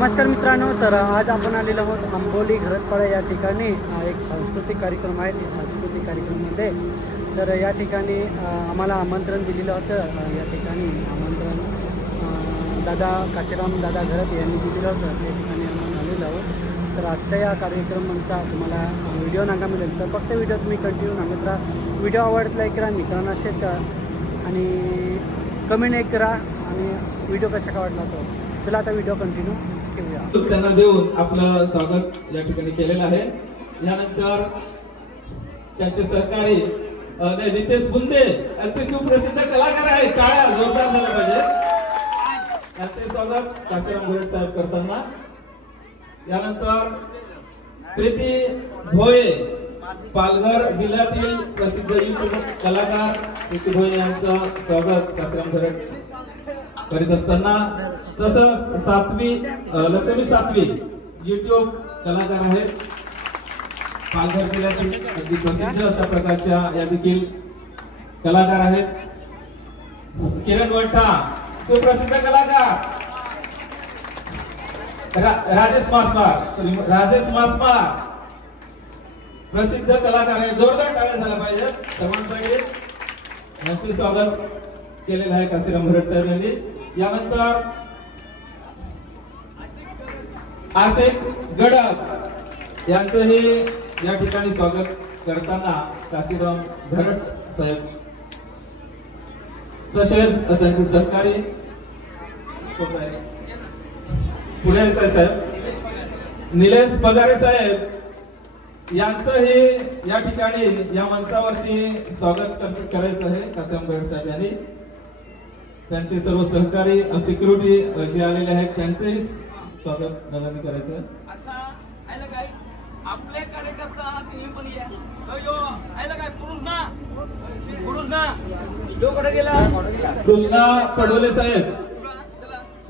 नमस्कार मित्रांनो, तर आज आपण आलेलो आहोत आंबोली घरतपाडा या ठिकाणी एक सांस्कृतिक कार्यक्रम आहे. ती सांस्कृतिक कार्यक्रमामध्ये तर या ठिकाणी आम्हाला आमंत्रण दिलेलं होतं. या ठिकाणी आमंत्रण दादा काशीराम दादा घरत यांनी दिलेलं होतं. त्या ठिकाणी आपण आलेलो आहोत. तर आजच्या या कार्यक्रमांचा तुम्हाला व्हिडिओ नागा मिळेल, तर फक्त व्हिडिओ तुम्ही कंटिन्यू नागत राहा. व्हिडिओ आवडत लाईक करा, मित्रांना शेअर करा आणि कमेंट एक करा आणि व्हिडिओ कसा का वाटला तो. चला आता व्हिडिओ कंटिन्यू घेऊया. त्यांना देऊन आपलं स्वागत या ठिकाणी केलेलं आहे. यानंतर त्यांचे सहकारी नितेश बुंदे अति सुप्रसिद्ध कलाकार आहे, टाळ्या जोरदार झाल्या पाहिजे. त्यांचे स्वागत काशीराम घरत साहेब करताना. यानंतर प्रीती भोये, पालघर जिल्ह्यातील प्रसिद्ध युट्यूब कलाकार प्रीती भोये यांचं स्वागत काशीराम घरत करीत असताना. तसंच लक्ष्मी सातवी युट्यूब कलाकार आहेत, पालघर जिल्ह्यातील अगदी प्रसिद्ध अशा प्रकारच्या या देखील कलाकार आहेत. किरण वंठा सुप्रसिद्ध कलाकार. राजेश मासमार प्रसिद्ध कलाकार आहे. जोरदार टाळ्या झाल्या पाहिजेत सर्वांसाठी. यांचे स्वागत केलेलं आहे काशीराम घरत साहेब यांनी. यानंतर आसिफ गडक यांचंही या ठिकाणी स्वागत करताना काशीराम घरत साहेब. तसेच त्यांचे सहकारी पुणे साहेब निलेश पगारे साहेब यांचंही या ठिकाणी या मंचावरती स्वागत करायचं आहे काशीराम घरत साहेब यांनी. त्यांचे सर्व सहकारी सिक्युरिटी जे आलेले आहेत त्यांचेही स्वागत दादांनी करायचं आहे. आपले कार्यकर्ता तुम्ही पण या. काय पुरुष ना जो कडे गेला कृष्णा पडवले साहेब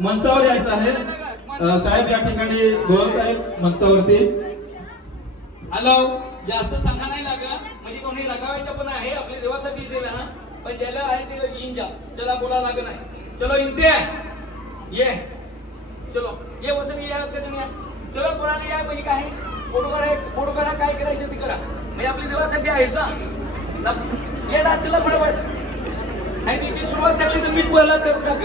मंचावर यायचं आहे. साहेब या ठिकाणी बोलत आहेत मंचावरती. हॅलो, जास्त सांगा नाही लागा म्हणजे कोणी लगावायचं पण आहे. आपल्या देवासाठी दिलं ना, पण ज्याला आहे ते येईन जा, त्याला बोला लाग नाही. चलो इंते ये, चलो ये वचन या कधी चलो कोणाला या म्हणजे काय फोटो करा काय करायचं ते करा. म्हणजे आपल्या देवासाठी आहे ना. याला तुला बरोबर नाही. तिची सुरुवात झाली तर मी पहिला करून टाक.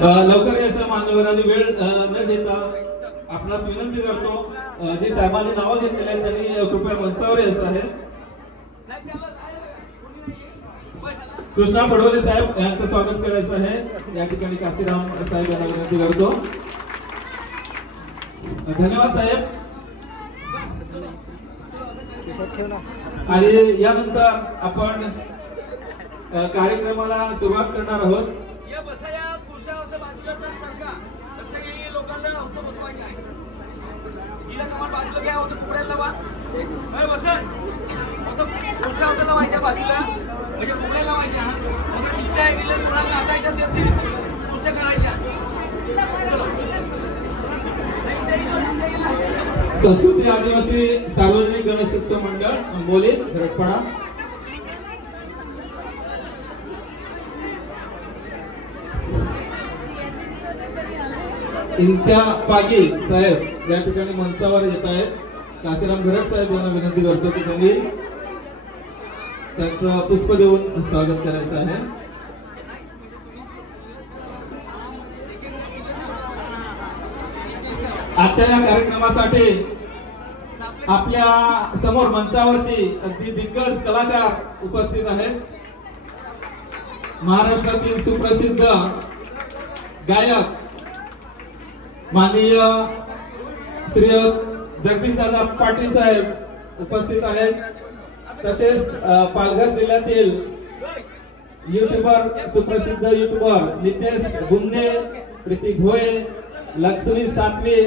लवकर यायचं मान्यवरांनी वेळ न घेता आपणास विनंती करतो. जे साहेबांनी नावं घेतलेली आहेत त्यांनी कृपया मंचावर यायचं आहे. कृष्णा पडवले साहेब यांचं स्वागत करायचं आहे. या ठिकाणी काशीराम साहेब यांना विनंती करतो. धन्यवाद साहेब. आणि यानंतर आपण कार्यक्रमाला सुरुवात करणार आहोत. संस्कृती आदिवासी सार्वजनिक गणेशोत्सव मंडळ आंबोली घरतपाडा. इंत्या पागी साहेब या ठिकाणी मंचावर येत आहेत. काशीराम घरत साहेब यांना विनंती करतो की त्यांनी त्यांचं पुष्प देऊन स्वागत करायचं आहे. आजच्या या कार्यक्रमासाठी आपल्या समोर मंचावरती अगदी दिग्गज कलाकार उपस्थित आहेत. महाराष्ट्रातील सुप्रसिद्ध गायक माननीय श्री जगदीश दादा पाटील साहेब उपस्थित आहेत. तसेच पालघर जिल्ह्यातील युट्यूबर सुप्रसिद्ध युट्यूबर नितेश बुंदे, प्रीती भोये, लक्ष्मी सातवी,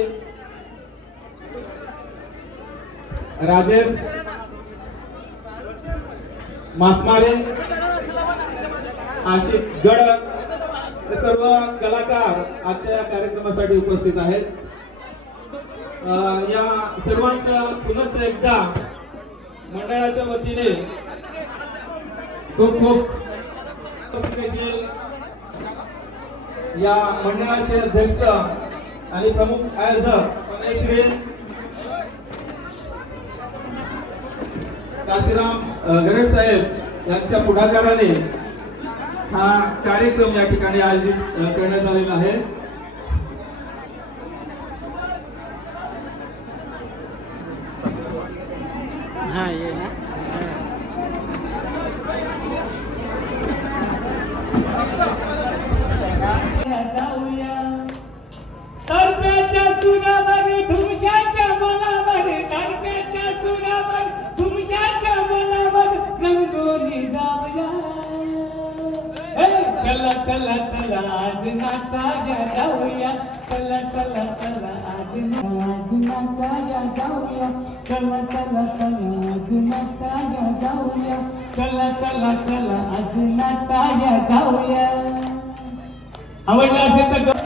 राजेश मासमारे, आशिफ गडक हे सर्व कलाकार आजच्या या कार्यक्रमासाठी उपस्थित आहेत. या सर्वांचं पुनश्च एकदा मंडळाच्या वतीने खूप खूप उपस्थित येतील या मंडळाचे अध्यक्ष आणि प्रमुख आयोजक श्री काशीराम गरड साहेब यांच्या पुढाकाराने हा कार्यक्रम या ठिकाणी आयोजित करण्यात आलेला आहे. हाँ ये ना तरप्याच्या चुनावर धुमशाच्या मनावर तरप्याच्या चुनावर धुमशाच्या मनावर रंगोली जाऊया. चला चला चला आज नाचाया जाऊया. चला चला चला आज नाचाया जाऊया. चला चला चला आज नाचाया जाऊया. चला चला चला आज नाचाया जाऊया. आवडलं असेल तर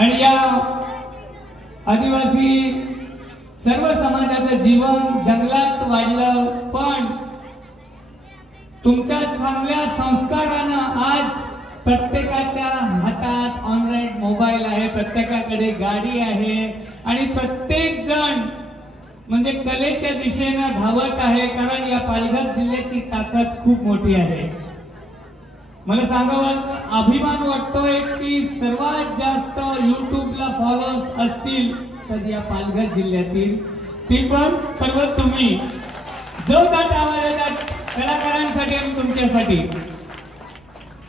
आणि या आदिवासी सर्व समाजाचं जीवन जंगलात वाढलं, पण तुमच्या चांगल्या संस्कारानं आज प्रत्येकाच्या हातात ऑनलाईन मोबाईल आहे, प्रत्येकाकडे गाडी आहे आणि प्रत्येक जण म्हणजे कलेच्या दिशेनं धावत आहे. कारण या पालघर जिल्ह्याची ताकद खूप मोठी आहे. मला सांगावं अभिमान वाटतोय की सर्वात जास्त युट्यूबला फॉलोअर्स असतील तर या पालघर जिल्ह्यातील, ती पण सर्व तुम्ही. जो दाट आवाजात कलाकारांसाठी आणि तुमच्यासाठी.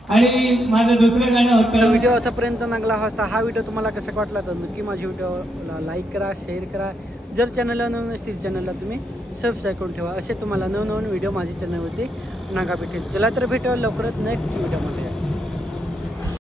आणि माझं दुसरं गाणं होतं. व्हिडिओ आतापर्यंत चांगला असता. हा व्हिडिओ तुम्हाला कसा वाटला तर नक्की माझ्या व्हिडिओला लाईक करा, शेअर करा. जर चॅनलला नवीन असतील चॅनलला तुम्ही सबस्क्राईब करून ठेवा. असे तुम्हाला नवनवीन व्हिडिओ माझ्या चॅनलवरती नागा भेटेल. चला तर भेटूया लवकरच नेक्स्ट व्हिडिओमध्ये.